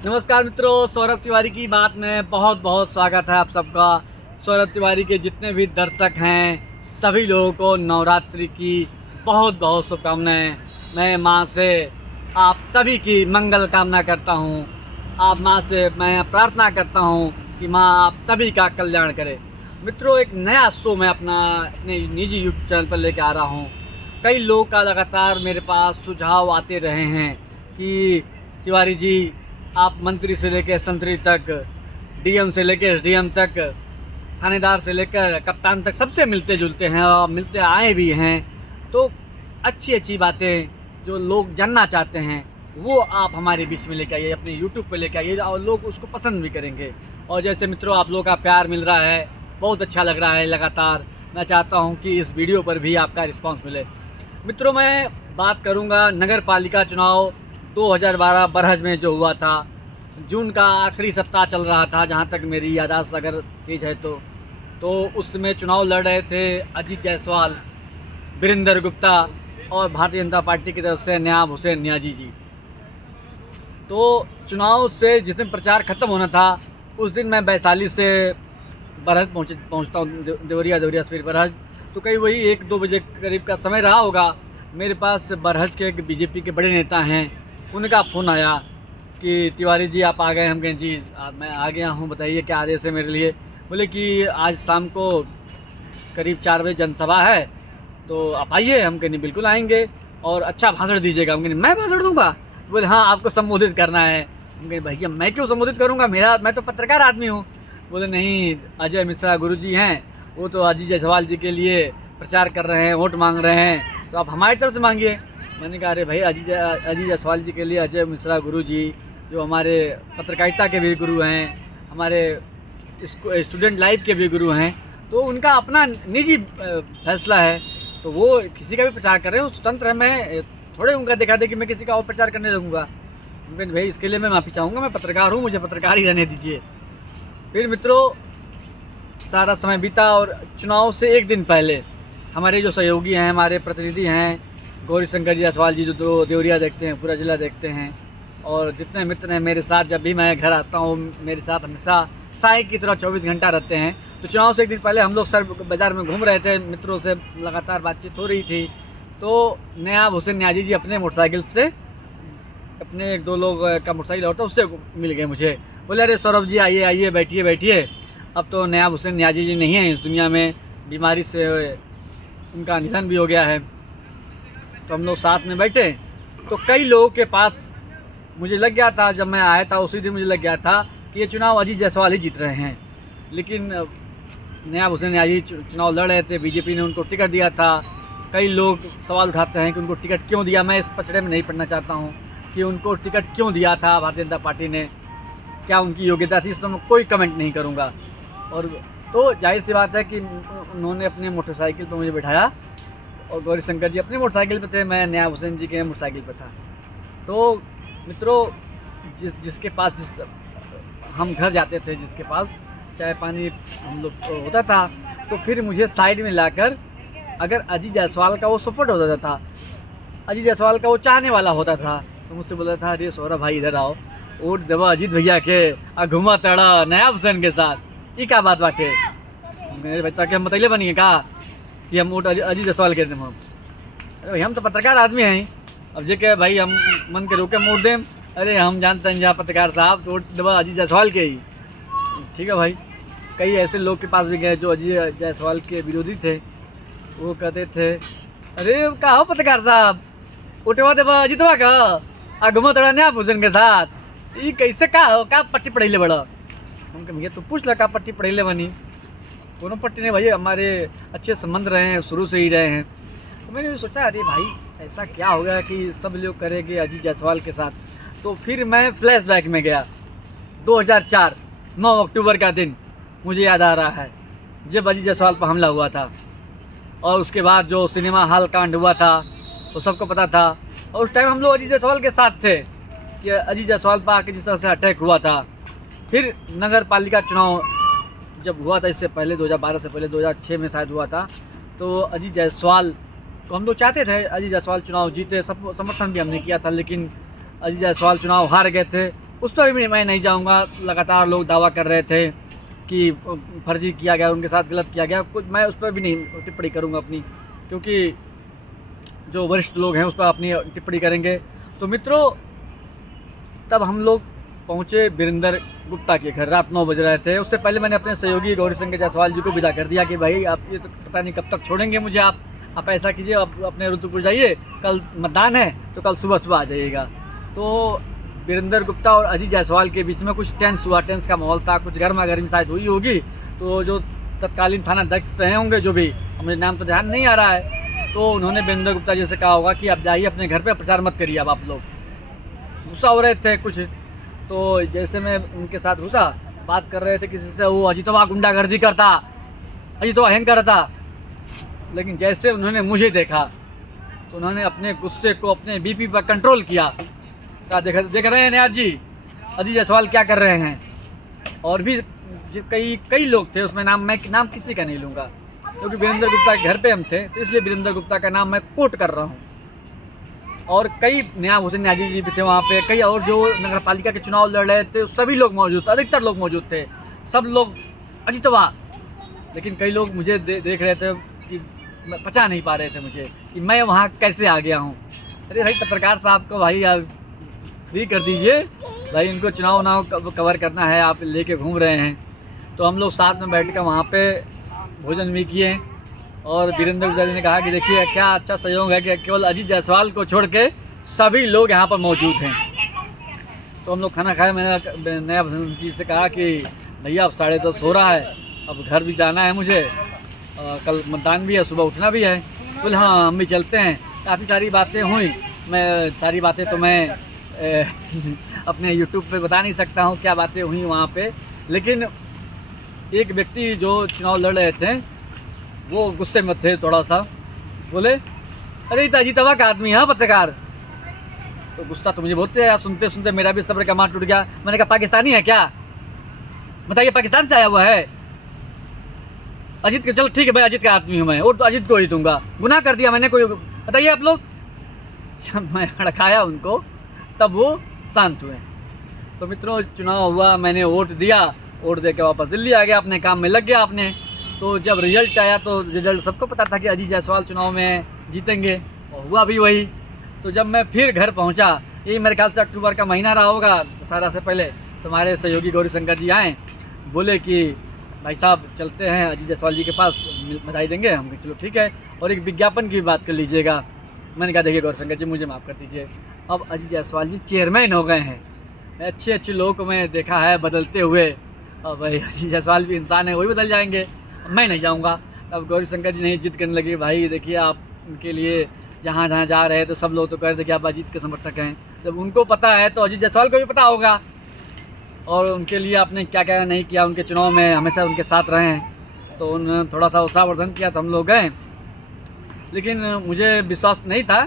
नमस्कार मित्रों, सौरभ तिवारी की बात में बहुत बहुत स्वागत है आप सबका। सौरभ तिवारी के जितने भी दर्शक हैं सभी लोगों को नवरात्रि की बहुत बहुत शुभकामनाएं। मैं माँ से आप सभी की मंगल कामना करता हूँ। आप माँ से मैं प्रार्थना करता हूँ कि माँ आप सभी का कल्याण करे। मित्रों, एक नया शो मैं अपने निजी यूट्यूब चैनल पर लेकर आ रहा हूँ। कई लोगों का लगातार मेरे पास सुझाव आते रहे हैं कि तिवारी जी, आप मंत्री से लेकर संतरी तक, डीएम से लेकर एसडीएम तक, थानेदार से लेकर कप्तान तक सबसे मिलते जुलते हैं और मिलते आए भी हैं। तो अच्छी अच्छी बातें जो लोग जानना चाहते हैं वो आप हमारे बीच में लेकर आइए, अपने यूट्यूब पे लेकर आइए और लोग उसको पसंद भी करेंगे। और जैसे मित्रों आप लोगों का प्यार मिल रहा है, बहुत अच्छा लग रहा है लगातार। मैं चाहता हूँ कि इस वीडियो पर भी आपका रिस्पॉन्स मिले। मित्रों, मैं बात करूँगा नगर पालिका चुनाव 2012 बरहज में जो हुआ था। जून का आखिरी सप्ताह चल रहा था, जहाँ तक मेरी याददाश्त अगर तेज है तो उसमें चुनाव लड़ रहे थे अजीत जायसवाल, वीरेंद्र गुप्ता और भारतीय जनता पार्टी की तरफ से नयाब हुसैन नियाजी जी। तो चुनाव से जिस दिन प्रचार ख़त्म होना था उस दिन मैं वैशाली से बरहज पहुँचता हूँ, देवरिया स्पीड बरहज। तो कहीं वही 1-2 बजे करीब का समय रहा होगा। मेरे पास बरहज के एक बीजेपी के बड़े नेता हैं, उनका फ़ोन आया कि तिवारी जी आप आ गए। हम कहें जी मैं आ गया हूँ, बताइए क्या आदेश है मेरे लिए। बोले कि आज शाम को करीब 4 बजे जनसभा है तो आप आइए। हम कहें बिल्कुल आएंगे और अच्छा भाषण दीजिएगा। हम कहें मैं भाषण दूंगा? बोले हाँ, आपको संबोधित करना है। हम कहें भैया मैं क्यों संबोधित करूँगा, मैं तो पत्रकार आदमी हूँ। बोले नहीं, अजय मिश्रा गुरु जी हैं, वो तो अजीत जायसवाल जी के लिए प्रचार कर रहे हैं, वोट मांग रहे हैं, तो आप हमारी तरफ से मांगिए। मैंने कहा अरे भाई, अजीत जायसवाल जी के लिए अजय मिश्रा गुरु जी जो हमारे पत्रकारिता के भी गुरु हैं, हमारे स्टूडेंट लाइफ के भी गुरु हैं, तो उनका अपना निजी फैसला है। तो वो किसी का भी प्रचार कर रहे हैं, वो स्वतंत्र है। मैं थोड़े उनका दिखा दे कि मैं किसी का और प्रचार करने लगूँगा। भाई इसके लिए मैं माफ़ी चाहूँगा, मैं पत्रकार हूँ, मुझे पत्रकार ही रहने दीजिए। फिर मित्रों सारा समय बीता और चुनाव से एक दिन पहले हमारे जो सहयोगी हैं, हमारे प्रतिनिधि हैं, गौरी शंकर जी जायसवाल जी जो देवरिया देखते हैं, पूरा ज़िला देखते हैं, और जितने मित्र हैं मेरे साथ, जब भी मैं घर आता हूँ मेरे साथ हमेशा साई की तरह 24 घंटा रहते हैं। तो चुनाव से एक दिन पहले हम लोग सर बाज़ार में घूम रहे थे, मित्रों से लगातार बातचीत हो रही थी। तो नयाब हुसैन नियाजी जी अपने मोटरसाइकिल से, अपने 1-2 लोग का मोटरसाइकिल और था, उससे मिल गए मुझे। बोले अरे सौरभ जी आइए आइए, बैठिए बैठिए। अब तो नयाब हुसैन नियाजी जी नहीं हैं इस दुनिया में, बीमारी से उनका निधन भी हो गया है। तो हम लोग साथ में बैठे तो कई लोगों के पास मुझे लग गया था, जब मैं आया था उसी दिन मुझे लग गया था कि ये चुनाव अजीत जायसवाल ही जीत रहे हैं। लेकिन नयाब हुसैन नियाजी चुनाव लड़ रहे थे, बीजेपी ने उनको टिकट दिया था। कई लोग सवाल उठाते हैं कि उनको टिकट क्यों दिया। मैं इस पचड़े में नहीं पड़ना चाहता हूँ कि उनको टिकट क्यों दिया था भारतीय जनता पार्टी ने, क्या उनकी योग्यता थी, इस पर मैं कोई कमेंट नहीं करूँगा। और तो जाहिर सी बात है कि उन्होंने अपने मोटरसाइकिल पर मुझे बिठाया और गौरी शंकर जी अपने मोटरसाइकिल पर थे, मैं नयाब हुसैन जी के मोटरसाइकिल पर था। तो मित्रों जिसके पास हम घर जाते थे, जिसके पास चाय पानी हम लोग होता था, तो फिर मुझे साइड में लाकर, अगर अजीत जायसवाल का वो सपोर्ट होता था, अजीत जायसवाल का वो चाहने वाला होता था, तो मुझसे बोला था अरे सौरभ भाई इधर आओ, वोट देवा अजीत भैया के, घुमा तड़ा नयाब हुसैन के साथ, ये क्या बात बाटे। मेरे बच्चा के हम मतले बनिए का कि हम वोट अजीत जायसवाल के दें। अरे भाई हम तो पत्रकार आदमी हैं, अब जे के भाई हम मन के रोके वोट दें। अरे हम जानते हैं जहाँ पत्रकार साहब, तो वोट देवा अजीत जायसवाल के ही। ठीक है भाई। कई ऐसे लोग के पास भी गए जो अजीत जायसवाल के विरोधी थे, वो कहते थे अरे का हो पत्रकार साहब, वोटवा देवा अजीतवा का, घुमा तड़ा नयाब हुसैन के साथ, ये कैसे का हो, का पट्टी पढ़े बड़ा। हम कह भैया तू पूछ ला का पट्टी पढ़े बनी। दोनों पट्टी ने भाई हमारे अच्छे संबंध रहे हैं, शुरू से ही रहे हैं। तो मैंने सोचा अरे भाई ऐसा क्या हो गया कि सब लोग करेंगे अजीत जायसवाल के साथ। तो फिर मैं फ्लैशबैक में गया, 2004 9 अक्टूबर का दिन मुझे याद आ रहा है, जब अजीत जायसवाल पर हमला हुआ था। और उसके बाद जो सिनेमा हॉल कांड हुआ था वो सबको पता था, और उस टाइम हम लोग अजीत जायसवाल के साथ थे कि अजीत जायसवाल पर आके जिस तरह से अटैक हुआ था। फिर नगर पालिका चुनाव जब हुआ था, इससे पहले 2012 से पहले 2006 में शायद हुआ था, तो अजीत जायसवाल, तो हम लोग चाहते थे अजीत जायसवाल चुनाव जीते, सब समर्थन भी हमने किया था, लेकिन अजीत जायसवाल चुनाव हार गए थे। उस पर भी मैं नहीं जाऊँगा। लगातार लोग दावा कर रहे थे कि फर्जी किया गया, उनके साथ गलत किया गया, कुछ मैं उस पर भी नहीं टिप्पणी करूँगा अपनी, क्योंकि जो वरिष्ठ लोग हैं उस पर अपनी टिप्पणी करेंगे। तो मित्रों, तब हम लोग पहुँचे वीरेंद्र गुप्ता के घर, रात 9 बज रहे थे। उससे पहले मैंने अपने सहयोगी गौरीशंकर जायसवाल जी को विदा कर दिया कि भाई आप ये तो पता नहीं कब तक छोड़ेंगे मुझे, आप ऐसा कीजिए, आप अपने रुद्रपुर जाइए, कल मतदान है तो कल सुबह आ जाइएगा। तो वीरेंद्र गुप्ता और अजीत जायसवाल के बीच में कुछ टेंस हुआ, टेंस का माहौल था, कुछ गर्मा गर्मी शायद हुई होगी। तो जो तत्कालीन थाना अध्यक्ष रहे होंगे, जो भी, मुझे नाम तो ध्यान नहीं आ रहा है, तो उन्होंने वीरेंद्र गुप्ता जी से कहा होगा कि आप जाइए अपने घर पे, प्रचार मत करिए। अब आप लोग गुस्सा हो रहे थे कुछ। तो जैसे मैं उनके साथ घुसा, बात कर रहे थे किसी से, वो अजीतवा गुंडागर्दी करता, अजीतवा हैंग करता। लेकिन जैसे उन्होंने मुझे देखा तो उन्होंने अपने गुस्से को, अपने बीपी पर कंट्रोल किया। कहा देख रहे हैं नियाज जी, अजीत जायसवाल क्या कर रहे हैं। और भी कई लोग थे उसमें, मैं नाम किसी का नहीं लूँगा, क्योंकि वीरेंद्र गुप्ता के घर पे हम थे, तो इसलिए वीरेंद्र गुप्ता का नाम मैं कोट कर रहा हूँ। और कई नियाज हुसैन नियाजी जी भी थे वहाँ पे, कई और जो नगर पालिका के चुनाव लड़ रहे थे सभी लोग मौजूद थे, अधिकतर लोग मौजूद थे, सब लोग अजीतवा। लेकिन कई लोग मुझे देख रहे थे कि पचा नहीं पा रहे थे मुझे कि मैं वहाँ कैसे आ गया हूँ। अरे भाई पत्रकार साहब को भाई आप फ्री कर दीजिए भाई, इनको चुनाव कवर करना है, आप लेके घूम रहे हैं। तो हम लोग साथ में बैठ कर वहाँ पे भोजन भी किए। और वीरेंद्र गुप्ता जी ने कहा कि देखिए क्या अच्छा सहयोग है कि केवल अजीत जायसवाल को छोड़ के सभी लोग यहाँ पर मौजूद हैं। तो हम लोग खाना खाए। मैंने नया जी से कहा कि भैया अब 10:30 हो रहा है, अब घर भी जाना है मुझे, कल मतदान भी है, सुबह उठना भी है। बोले हाँ हम भी चलते हैं। काफ़ी सारी बातें हुई, मैं सारी बातें तो मैं अपने यूट्यूब पे बता नहीं सकता हूँ क्या बातें हुई वहाँ पे। लेकिन एक व्यक्ति जो चुनाव लड़ रहे थे वो गुस्से में थे थोड़ा सा, बोले अरे तो अजीतवा का आदमी है पत्रकार। तो गुस्सा तो मुझे बहुत आया, सुनते सुनते मेरा भी सब्र का मान टूट गया। मैंने कहा पाकिस्तानी है क्या, बताइए पाकिस्तान से आया हुआ है अजीत के, चलो ठीक है भाई अजीत का आदमी हूँ मैं, और तो अजीत को ही दूंगा, गुनाह कर दिया मैंने कोई, बताइए आप लोग। जब मैं हड़काया उनको तब वो शांत हुए। तो मित्रों चुनाव हुआ, मैंने वोट दिया, वोट दे के वापस दिल्ली आ गया, अपने काम में लग गया अपने। तो जब रिजल्ट आया तो रिजल्ट सबको पता था कि अजीत जायसवाल चुनाव में जीतेंगे, और हुआ भी वही। तो जब मैं फिर घर पहुंचा, यही मेरे ख्याल से अक्टूबर का महीना रहा होगा, दशहरा से पहले, तुम्हारे सहयोगी गौरीशंकर जी आए, बोले कि भाई साहब चलते हैं अजीत जायसवाल जी के पास, बधाई देंगे। हम चलो ठीक है, और एक विज्ञापन की बात कर लीजिएगा। मैंने कहा देखिए गौरीशंकर जी मुझे माफ़ कर दीजिए, अब अजीत जायसवाल जी चेयरमैन हो गए हैं। अच्छे लोगों को मैं देखा है बदलते हुए, और भाई अजीत जायसवाल भी इंसान है, वही बदल जाएंगे, मैं नहीं जाऊंगा। अब गौरीशंकर जी नहीं जिद करने लगे, भाई देखिए आप उनके लिए जहाँ जहाँ जा रहे हैं तो सब लोग तो कह रहे थे कि आप अजीत के समर्थक हैं। जब उनको पता है तो अजीत जायसवाल को भी पता होगा, और उनके लिए आपने क्या क्या नहीं किया, उनके चुनाव में हमेशा उनके साथ रहे हैं। तो उन्होंने थोड़ा सा उत्साहवर्धन किया तो हम लोग गए। लेकिन मुझे विश्वास नहीं था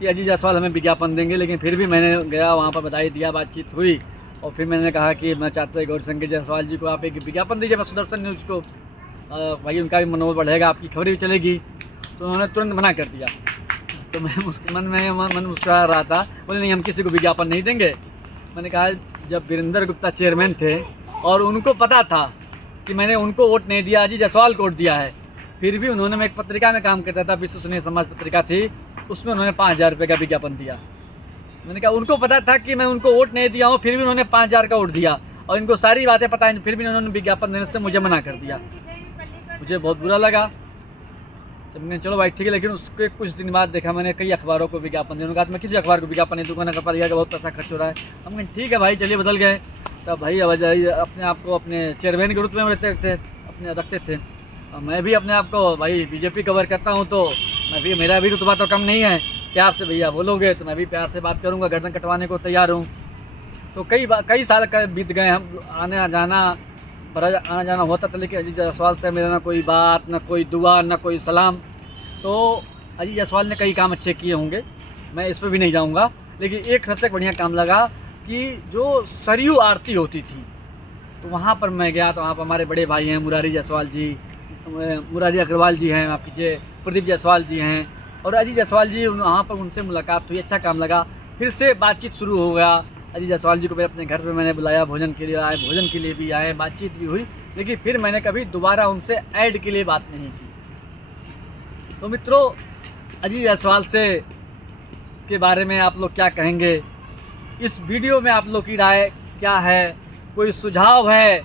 कि अजीत जायसवाल हमें विज्ञापन देंगे, लेकिन फिर भी मैंने गया वहाँ पर, बधाई दिया, बातचीत हुई। और फिर मैंने कहा कि मैं चाहता हूँ गौरीशंकर जायसवाल जी को आप एक विज्ञापन दीजिए, मैं सुदर्शन न्यूज़ को, भाई उनका भी मनोबल बढ़ेगा, आपकी खबरें भी चलेगी। तो उन्होंने तुरंत मना कर दिया। तो मैं मन मुस्कुरा रहा था, बोले नहीं हम किसी को विज्ञापन नहीं देंगे। मैंने कहा जब वीरेंद्र गुप्ता चेयरमैन थे और उनको पता था कि मैंने उनको वोट नहीं दिया, अजीत जायसवाल को वोट दिया है, फिर भी उन्होंने, मैं एक पत्रिका में काम करता था, विश्वसनीय समाज पत्रिका थी, उसमें उन्होंने 5,000 रुपये का विज्ञापन दिया। मैंने कहा उनको पता था कि मैं उनको वोट नहीं दिया हूँ, फिर भी उन्होंने 5,000 का वोट दिया, और इनको सारी बातें पता है, फिर भी उन्होंने विज्ञापन देने से मुझे मना कर दिया। मुझे बहुत बुरा लगा। जब मैंने चलो भाई ठीक है, लेकिन उसके कुछ दिन बाद देखा मैंने कई अखबारों को विज्ञापन दिया। उन्होंने कहा मैं किसी अखबार को विज्ञापन नहीं दूँगा, नगर पालिका का बहुत पैसा खर्च हो रहा है। हम कहें ठीक है भाई चलिए, बदल गए। तब भाई अपने आप को अपने चेयरमैन के रूप में रखते थे। और मैं भी अपने आप को भाई बीजेपी कवर करता हूँ, तो मैं भी, मेरा भी रुतबा तो कम नहीं है। प्यार से भैया बोलोगे तो मैं भी प्यार से बात करूँगा, गर्दन कटवाने को तैयार हूँ। तो कई साल बीत गए, हम आना जाना होता था, लेकिन अजीत जायसवाल से मेरा ना कोई बात, ना कोई दुआ, ना कोई सलाम। तो अजीत जायसवाल ने कई काम अच्छे किए होंगे, मैं इस पर भी नहीं जाऊंगा। लेकिन एक सबसे बढ़िया काम लगा कि जो सरयू आरती होती थी, तो वहाँ पर मैं गया, तो वहाँ पर हमारे बड़े भाई हैं मुरारी अग्रवाल जी हैं, आप कीजिए प्रदीप जायसवाल जी हैं, और अजीत जायसवाल जी, वहाँ पर उनसे मुलाकात हुई, अच्छा काम लगा। फिर से बातचीत शुरू हो गया, अजीत जायसवाल जी को मैं अपने घर पे मैंने बुलाया, भोजन के लिए आए, भोजन के लिए भी आए, बातचीत भी हुई, लेकिन फिर मैंने कभी दोबारा उनसे ऐड के लिए बात नहीं की। तो मित्रों, अजीत जायसवाल से के बारे में आप लोग क्या कहेंगे? इस वीडियो में आप लोग की राय क्या है? कोई सुझाव है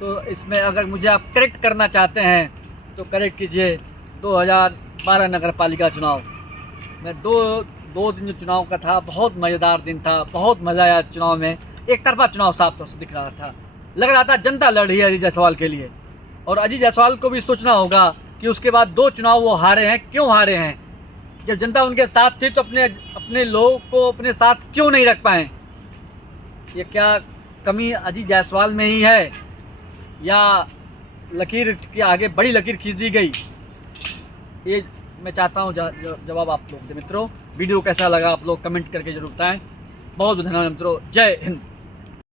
तो इसमें अगर मुझे आप करेक्ट करना चाहते हैं तो करेक्ट कीजिए। 2012 नगर पालिका चुनाव में दो दिन जो चुनाव का था, बहुत मज़ेदार दिन था, बहुत मज़ा आया चुनाव में। एक तरफा चुनाव साफ तौर से दिख रहा था, लग रहा था जनता लड़ रही है अजीत जायसवाल के लिए। और अजीत जायसवाल को भी सोचना होगा कि उसके बाद 2 चुनाव वो हारे हैं, क्यों हारे हैं? जब जनता उनके साथ थी तो अपने लोगों को अपने साथ क्यों नहीं रख पाए? ये क्या कमी अजीत जायसवाल में ही है या लकीर के आगे बड़ी लकीर खींच दी गई? ये मैं चाहता हूँ जवाब आप लोग दें। मित्रों, वीडियो कैसा लगा आप लोग कमेंट करके जरूर बताएं। बहुत धन्यवाद मित्रों, जय हिंद।